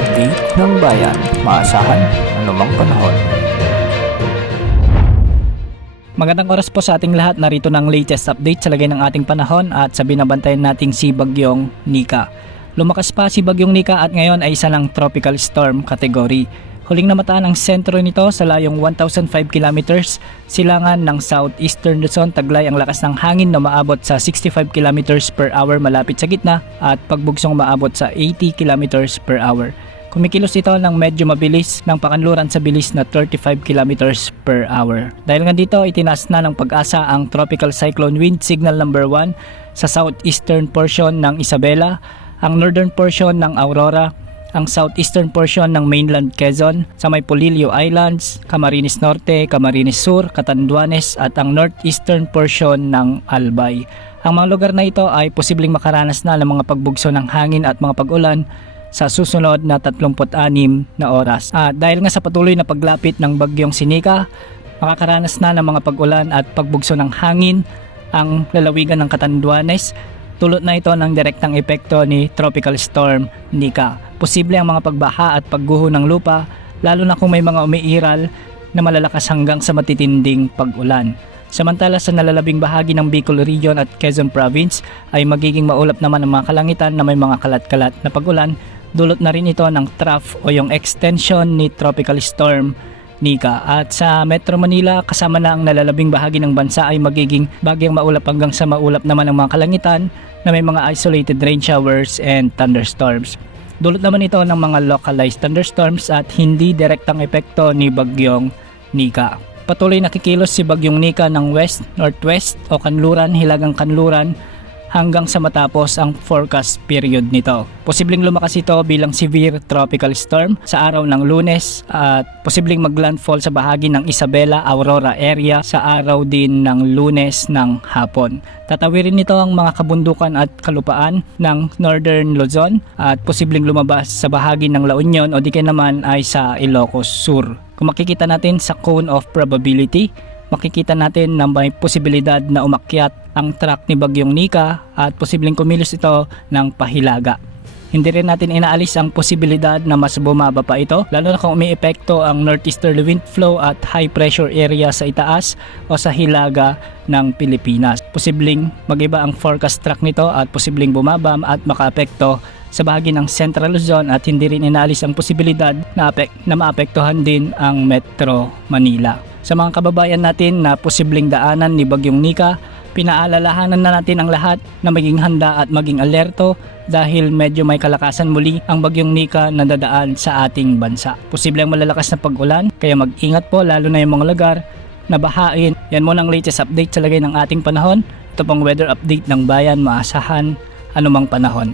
update ng bayan. Maasahan anumang panahon. Magandang oras po sa ating lahat. Narito ng latest update sa lagay ng ating panahon at sa binabantayan nating si Bagyong Nika. Lumakas pa si Bagyong Nika at ngayon ay isa ng tropical storm category. Huling namataan ang sentro nito sa layong 1,005 kilometers silangan ng southeastern Luzon. Taglay ang lakas ng hangin na maabot sa 65 kilometers per hour malapit sa gitna at pagbugsong maabot sa 80 kilometers per hour. Kumikilos ito ng medyo mabilis ng pakanluran sa bilis na 35 kilometers per hour. Dahil nga dito, itinaas na ng Pag-asa ang tropical cyclone wind signal number 1 sa southeastern portion ng Isabela, ang northern portion ng Aurora, ang southeastern portion ng mainland Quezon, sa may Polillo Islands, Camarines Norte, Camarines Sur, Catanduanes at ang northeastern portion ng Albay. Ang mga lugar na ito ay posibleng makaranas na ng mga pagbugso ng hangin at mga pag-ulan sa susunod na 36 na oras. Dahil nga sa patuloy na paglapit ng bagyong Nika, makakaranas na ng mga pag-ulan at pagbugso ng hangin ang lalawigan ng Catanduanes. Tulot na ito ng direktang epekto ni Tropical Storm Nika. Posible ang mga pagbaha at pagguho ng lupa, lalo na kung may mga umiiral na malalakas hanggang sa matitinding pag-ulan. Samantala sa nalalabing bahagi ng Bicol Region at Quezon Province ay magiging maulap naman ang mga kalangitan na may mga kalat-kalat na pag-ulan. Dulot na rin ito ng trough o yung extension ni Tropical Storm Nika. At sa Metro Manila, kasama na ang nalalabing bahagi ng bansa ay magiging bagyang maulap hanggang sa maulap naman ang mga kalangitan na may mga isolated rain showers and thunderstorms. Dulot naman ito ng mga localized thunderstorms at hindi direktang epekto ni Bagyong Nika. Patuloy nakikilos si Bagyong Nika ng west, northwest o kanluran, hilagang kanluran hanggang sa matapos ang forecast period nito. Posibleng lumakas ito bilang severe tropical storm sa araw ng Lunes at posibleng maglandfall sa bahagi ng Isabela, Aurora area sa araw din ng Lunes ng hapon. Tatawirin nito ang mga kabundukan at kalupaan ng Northern Luzon at posibleng lumabas sa bahagi ng La Union o di kaya naman ay sa Ilocos Sur. Kung makikita natin sa cone of probability, makikita natin na may posibilidad na umakyat ang track ni Bagyong Nika at posibleng kumilos ito ng pahilaga. Hindi rin natin inaalis ang posibilidad na mas bumaba pa ito, lalo na kung umiepekto ang northeasterly wind flow at high pressure area sa itaas o sa hilaga ng Pilipinas. Posibleng magiba ang forecast track nito at posibleng bumaba at makaapekto sa bahagi ng Central Luzon at hindi rin inaalis ang posibilidad na maapektuhan din ang Metro Manila. Sa mga kababayan natin na posibleng daanan ni Bagyong Nika, pinaalalahanan na natin ang lahat na maging handa at maging alerto dahil medyo may kalakasan muli ang Bagyong Nika na dadaan sa ating bansa. Posibleng malalakas na pag-ulan, kaya mag-ingat po lalo na yung mga lugar na bahain. Yan muna ang latest update sa lagay ng ating panahon. Ito pong weather update ng bayan, maasahan anumang panahon.